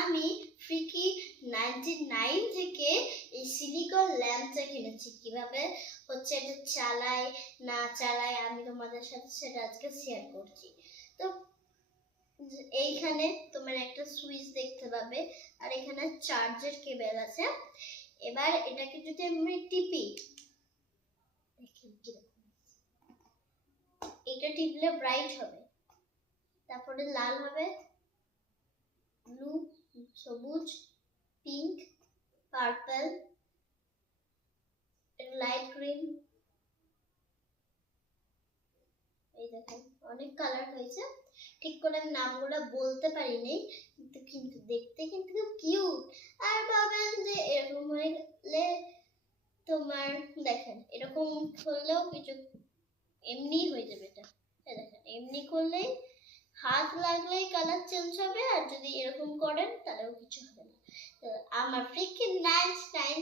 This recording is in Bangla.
আমি ফ্রিকি 99 থেকে এই সিলিকন ল্যাম্পটা কিনেছি। কিভাবে হচ্ছে এটা চালাই না চালাই আমি তোমাদের সাথে সেটা আজকে শেয়ার করছি। তো এইখানে তোমার একটা সুইচ দেখতে পাবে আর এখানে চার্জের কেবল আছে। এবার এটাকে যদি আমি টিপি, এটা টিপলে ব্রাইট হবে, তারপরে লাল হবে, ব্লু, সবুজ, পিঙ্ক, পার্পল, লাইট গ্রিন। এই দেখেন অনেক কালার হয়েছে। ঠিক করে আমি নামগুলো বলতে পারিনি, কিন্তু দেখতে কিন্তু খুব কিউট। আর ভাবেন যে এরকম হলে তোমার দেখেন এরকম করলেও কিছু এমনি হয়ে যাবে। এটা দেখেন এমনি করলেই হাত লাগলেই কালার চেঞ্জ হবে, আর যদি এরকম করেন তাহলেও কিছু হবে না। তো আমার ফ্রিকি 99